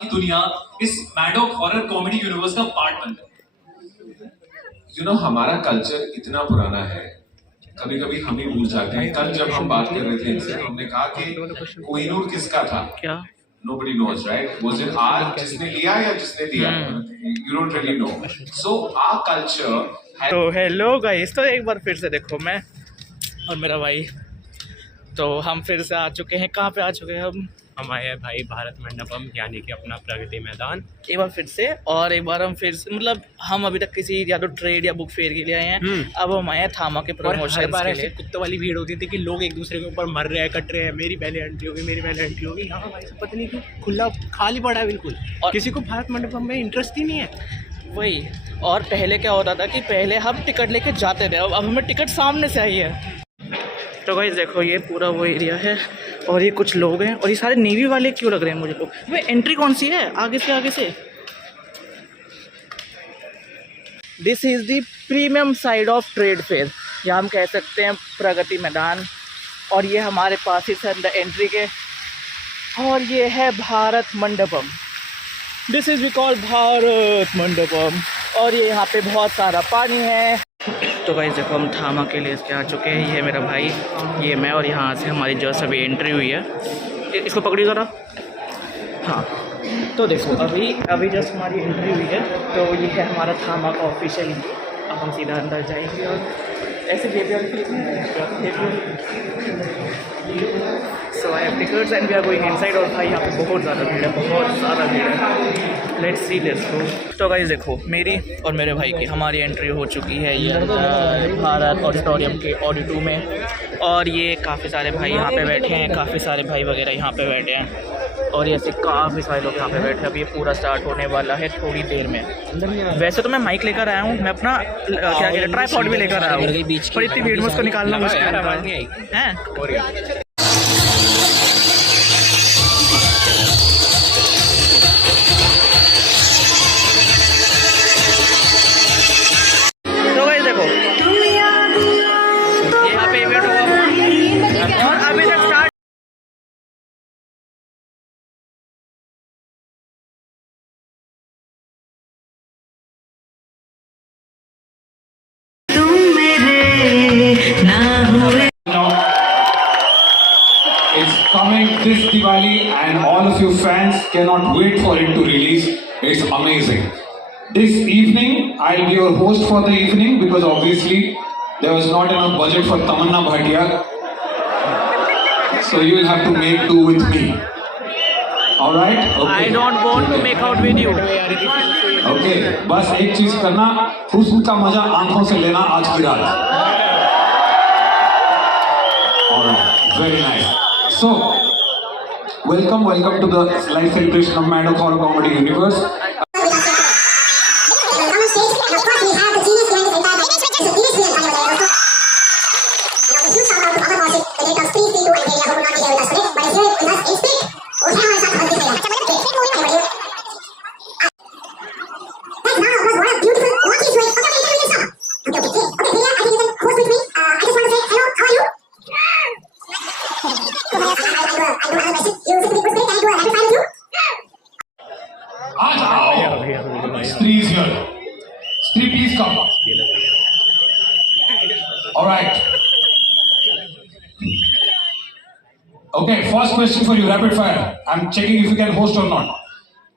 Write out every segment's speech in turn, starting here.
दुनिया इस Maddock horror comedy universe का पार्ट बन गई। हमारा कल्चर इतना पुराना है, कभी कभी हम ही भूल जाते हैं। कल जब हम बात कर रहे थे इनसे, हमने कहा कि कोहिनूर किसका था? क्या? Nobody knows, right? Was it R जिसने लिया या जिसने दिया? You don't really know. So our culture has... तो हेलो गाइस, तो एक बार फिर से देखो, मैं और मेरा भाई, तो हम फिर से आ चुके हैं। कहाँ पे आ चुके हैं हम आए हैं भाई भारत मंडपम, यानी कि अपना प्रगति मैदान। एक बार फिर से, और एक बार हम फिर से, मतलब हम अभी तक किसी या तो ट्रेड या बुक फेयर के लिए आए हैं। अब हम आए हैं थामा के प्रमोशन के लिए। कुत्तों वाली भीड़ होती थी कि लोग एक दूसरे के ऊपर मर रहे हैं, कट रहे हैं, मेरी पहले एंट्री होगी, मेरी पहले एंट्री होगी। यहाँ भाई पता नहीं क्यों खुला खाली पड़ा है बिल्कुल, और किसी को भारत मंडपम में इंटरेस्ट ही नहीं है। वही, और पहले क्या होता था कि पहले हम टिकट लेके जाते थे, अब हमें टिकट सामने से आई है। तो गाइस देखो, ये पूरा वो एरिया है और ये कुछ लोग हैं, और ये सारे नेवी वाले क्यों लग रहे हैं मुझे लोग। वे एंट्री कौन सी है? आगे से this is the premium side of trade fair, या हम कह सकते हैं प्रगति मैदान। और ये हमारे पास ही से अंदर एंट्री के, और ये है Bharat Mandapam. This is we call Bharat Mandapam. और ये यहाँ पे बहुत सारा पानी है। तो गाइस देखो, हम थामा के लिए इसके आ चुके हैं। ये है मेरा भाई, ये मैं, और यहाँ से हमारी जस्ट अभी एंट्री हुई है। इसको पकड़ी ज़रा। हाँ, तो देखो अभी जस्ट हमारी एंट्री हुई है। तो ये है हमारा थामा का ऑफिशियल। अब हम सीधा अंदर जाएंगे और ऐसे so I have tickets and we are going inside. और भाई यहाँ पे बहुत ज़्यादा भीड़ है, बहुत ज़्यादा भीड़ है। Let's see let's go. तो गाइस देखो, मेरी और मेरे भाई की हमारी एंट्री हो चुकी है ये भारत ऑडिटोरियम के ऑडिटो में। और ये काफ़ी सारे भाई यहाँ पे बैठे हैं, काफ़ी सारे भाई वगैरह यहाँ पे बैठे हैं, और ये ऐसे काफ़ी सारे लोग यहाँ पे बैठे हैं। अब ये पूरा स्टार्ट होने वाला है थोड़ी देर में। वैसे तो मैं माइक लेकर आया हूँ, मैं अपना क्या कहते हैं ट्राइपॉड भी लेकर आया हूँ, पर इतनी भीड़ में उसको निकालना मुश्किल है। It's coming this Diwali and all of you fans cannot wait for it to release. It's amazing. This evening, I'll be your host for the evening because obviously there was not enough budget for Tamanna Bhatia. So you will have to make do with me. Alright? Okay. I don't want to make out with you. Okay. बस एक चीज करना, हुस्न का मजा आंखों से लेना आज की रात. Alright. Very nice. So, welcome to the live celebration of Maddock Horror Comedy Universe. Stree is here. Stree, please come. All right. Okay, first question for you, rapid fire. I'm checking if you can host or not.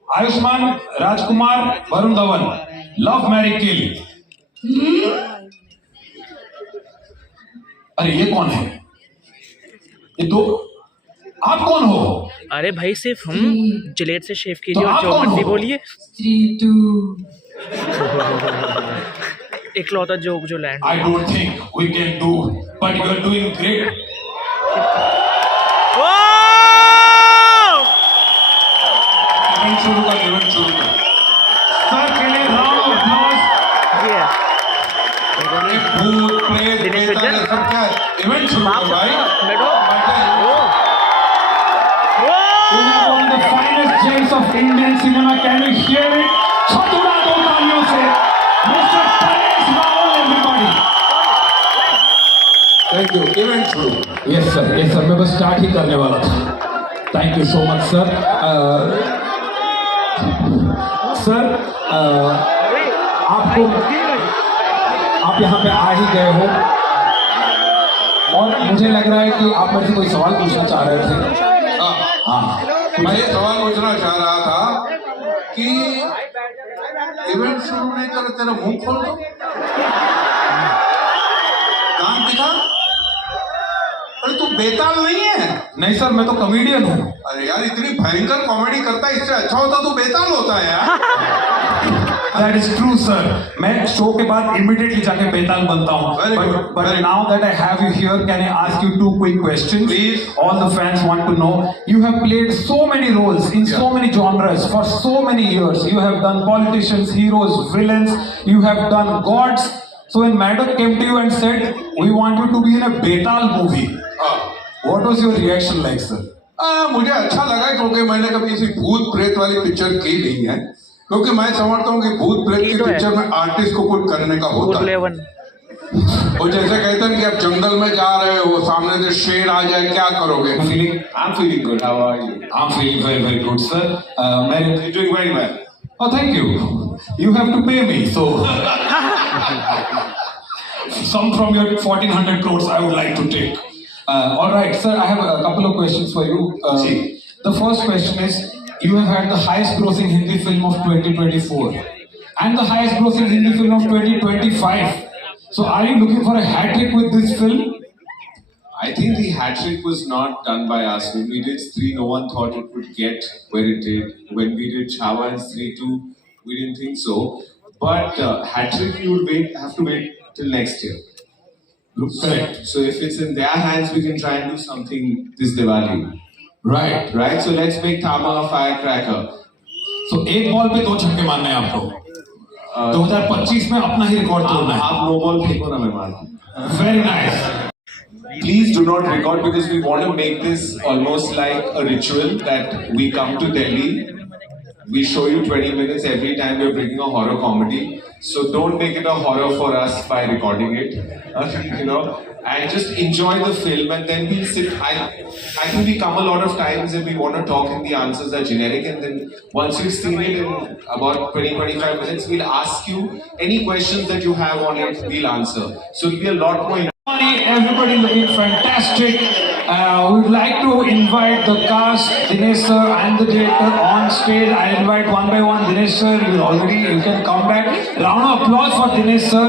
Ayushmann, Rajkumar, Varun Dhawan. Love, marry, kill. अरे ये कौन है? ये दो, आप कौन हो? अरे भाई, सिर्फ हम जिलेट से शेव कीजिए और जो मर्जी बोलिए। इकलौता जोक जो land. I don't think we can do, but you are doing great. Event शुरू कर। सर के लिए राउंड ऑफ अप्लॉज। भूत प्रेत सब क्या इवेंट शुरू कर भाई। One of the finest gems of Indian cinema, can we hear it? छतुरा दो तालियों से, Mr. Paresh Rawal, everybody. Thank you. Event शुरू. Yes sir. मैं बस स्टार्ट ही करने वाला था. Thank you so much sir. आपको आप यहाँ पे आ ही गए हो और मुझे लग रहा है कि आप मेरे से कोई सवाल पूछना चाह रहे थे। हाँ, मैं ये सवाल पूछना चाह रहा था कि इवेंट शुरू नहीं कर, तेरा मुंह खोल दो, काम दिखा। अरे तू बेताल नहीं है? नहीं सर, मैं तो कॉमेडियन हूँ। अरे यार, इतनी भयंकर कॉमेडी करता है, इससे अच्छा होता तू बेताल होता है यार। That is true, sir. मैं शो के बाद immediately जाके बेताल बनता हूँ। Very good, But very now that I have you here, can I ask you two quick questions? Please. All the fans want to know. You have played so many roles in so many genres for so many years. You have done politicians, heroes, villains. You have done gods. So when Maddock came to you and said, "We want you to be in a Betal movie," what was your reaction like, sir? मुझे अच्छा लगा क्योंकि मैंने कभी किसी भूत प्रेत वाली पिक्चर की नहीं है, क्योंकि मैं समझता हूँ कि भूत प्रेत की पिक्चर में आर्टिस्ट को कुछ करने का होता है। वो जैसे कहते हैं कि आप जंगल में जा रहे हो, सामने से शेर आ जाए, क्या करोगे? I'm feeling good. How are you? I'm feeling very, very good, sir. You're doing very well. Oh, thank you. You have to pay me, so some from your 1400 crores I would like to take. All right, sir. I have a couple of questions for you. The first question is: you have had the highest-grossing Hindi film of 2024 and the highest-grossing Hindi film of 2025. So, are you looking for a hat trick with this film? I think the hat trick was not done by us. When we did Stree, no one thought it would get where it did. When we did Chhaava and Stree 2, we didn't think so. But hat trick, we would have to wait till next year. Correct. So if it's in their hands, we can try and do something this Diwali. Right. Right? So let's make Thama a firecracker. So एक बॉल पे दो छक्के मारने हैं आपको। 2025 में अपना ही रिकॉर्ड तोड़ना है। आप नो बॉल फेंको ना, मैं मारता। Very nice. Please do not record because we want to make this almost like a ritual that we come to Delhi. We show you 20 minutes every time we're bringing a horror comedy. So don't make it a horror for us by recording it, and just enjoy the film and then we'll sit. I think we come a lot of times and we want to talk and the answers are generic, and then once you've seen it in about 20-25 minutes, we'll ask you any questions that you have on it, we'll answer. So it'll be a lot more. Everybody looking fantastic. We'd like to invite the cast, Dinesh sir and the director on stage. I'll invite one by one. Dinesh sir, you can come back. Round of applause for Dinesh sir.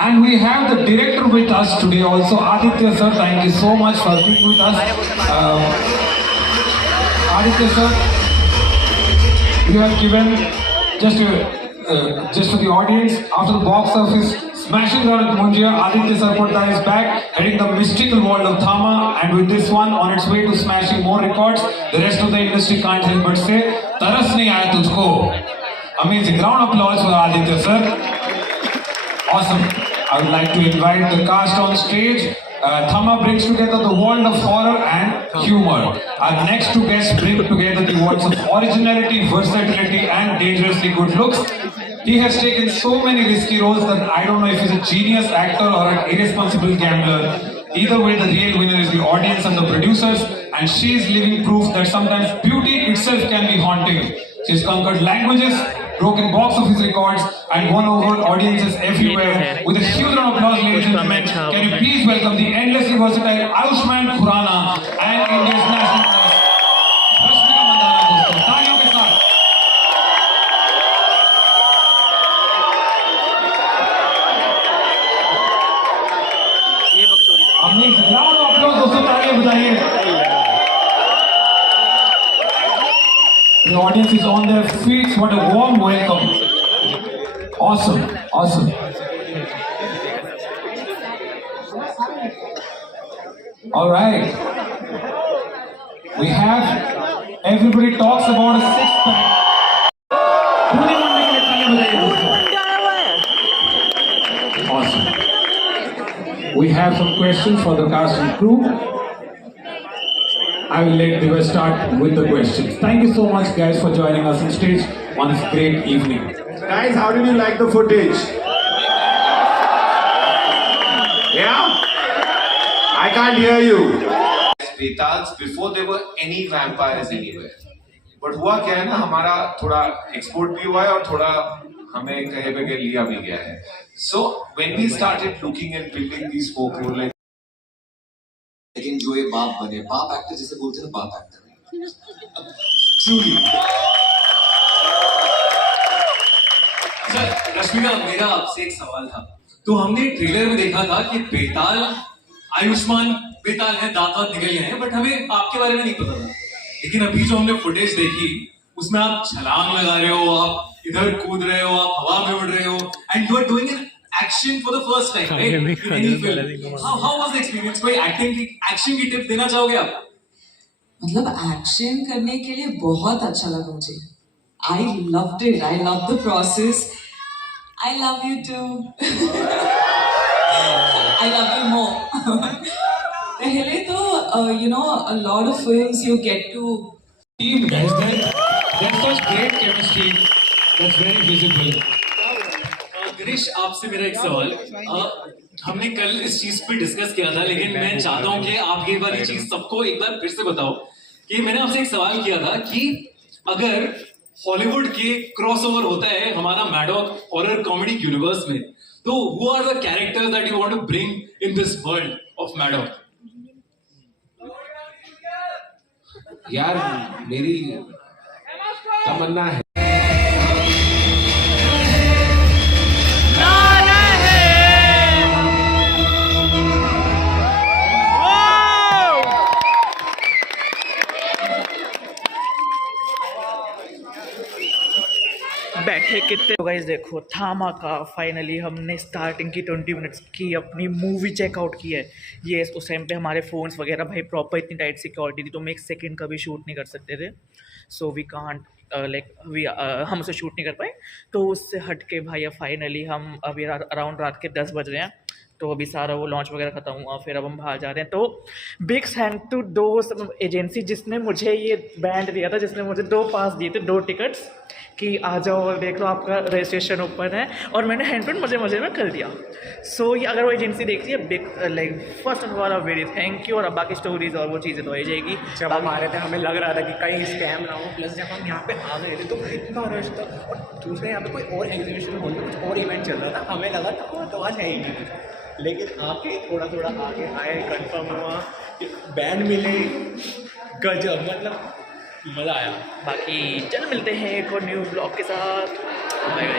And we have the director with us today also, Aditya sir. Thank you so much for being with us. Aditya sir, you have given just for the audience, after the box office smashing around at Munjia, Aditya Sarpota is back, heading the mystical world of Thama, and with this one on its way to smashing more records. The rest of the industry can't help but say, "Taras nahi aaya tujhko." Amazing. Round of applause for Aditya sir. Awesome. I would like to invite the cast on stage. Thama brings together the world of horror and humor. Our next two guests bring together the worlds of originality, versatility, and dangerously good looks. He has taken so many risky roles that I don't know if he's a genius actor or an irresponsible gambler. Either way, the real winner is the audience and the producers, and she is living proof that sometimes beauty itself can be haunting. She's conquered languages, broken box office records, and won over audiences everywhere. With a huge round of applause, ladies and gentlemen, can you please welcome the endlessly versatile Ayushmann Khurrana and India's national nurse, Rashmika Mandanna दोस्तों, तालियों के साथ। Amazing. Round of applause दोस्तों, तालियां बजाइए। The audience is on their feet. What a warm welcome. Awesome. Awesome. All right. We have, everybody talks about a six-pack. Awesome. We have some questions for the cast and crew. I will let Diva start with the questions. Thank you so much, guys, for joining us on stage on this great evening. Guys, how did you like the footage? Yeah? I can't hear you. Betals before there were any vampires anywhere. But हुआ क्या है ना, हमारा थोड़ा एक्सपोर्ट भी हुआ है और थोड़ा हमें कहीं पे लिया भी गया है. So when we started looking at building these folk role, like लेकिन जो ये बाप बने, बाप एक्टर जिसे बोलते हैं बाप एक्टर ट्रूली. अच्छा रश्मिका, मेरा आपसे एक सवाल था. तो हमने ट्रेलर में देखा था कि बेताल, आयुष्मान बेताल है, दांत वांत निकल गए हैं, बट हमें आपके बारे में नहीं पता था. लेकिन अभी जो हमने फुटेज देखी उसमें आप छलांग लगा रहे हो, आप इधर कूद रहे हो, आप हवा में उड़ रहे हो, and you are doing an action for the first time, right? In any film. How was the experience? कोई एक्शन की टिप देना चाहोगे आप? मतलब एक्शन करने के लिए बहुत अच्छा लगा मुझे. I loved it, I love the process. I love you too. I love you more. पहले तो you know, a lot of films you get to Team guys, that's such great chemistry. That's very visible. Girish, आपसे मेरा एक सवाल. हमने कल इस चीज पे डिस्कस किया था, लेकिन मैं चाहता हूँ कि आप ये वाली चीज सबको एक बार फिर से बताओ. कि मैंने आपसे एक सवाल किया था कि अगर हॉलीवुड के क्रॉसओवर होता है हमारा मैडॉक हॉरर कॉमेडी यूनिवर्स में, तो who are the characters that you want to bring in this world of Maddock? यार मेरी तमन्ना है बैठे कितने. तो गाइस देखो, धामाका फाइनली हमने स्टार्टिंग की 20 मिनट्स की अपनी मूवी चेकआउट की है. ये उस टाइम पे हमारे फ़ोन्स वगैरह भाई प्रॉपर इतनी टाइट सिक्योरिटी थी, तो हम एक सेकंड का भी शूट नहीं कर सकते थे. सो वी कांट हम उसे शूट नहीं कर पाए. तो उससे हट के भाई फाइनली हम अभी अराउंड रात के 10 बज रहे हैं. तो अभी सारा वो लॉन्च वगैरह ख़त्म हुआ, फिर अब हम बाहर जा रहे हैं. तो बिग थैंक टू दो एजेंसी जिसने मुझे ये बैंड दिया था, जिसने मुझे 2 पास दिए थे, 2 टिकट्स कि आ जाओ और देख लो आपका रजिस्ट्रेशन ओपन है, और मैंने हैंड प्रिंट मज़े में कर दिया. सो ये अगर वो एजेंसी देखती है, big like first of all very thank you. और अब बाकी स्टोरीज और वो चीज़ें तो आ जाएगी. जब हम आ रहे थे हमें लग रहा था कि कहीं स्कैम ना हो, प्लस जब हम यहाँ पे आ गए थे तो इतना रश था, और दूसरे यहाँ पे कोई और एग्जीबिशन हॉल में कुछ और इवेंट चल रहा था. हमें लगा था तो आज है ही नहीं, लेकिन आके थोड़ा आगे आए, कंफर्म हुआ, बैंड मिले, गजब, मतलब मज़ा आया. बाकी चल मिलते हैं एक और न्यू ब्लॉग के साथ. Bye bye.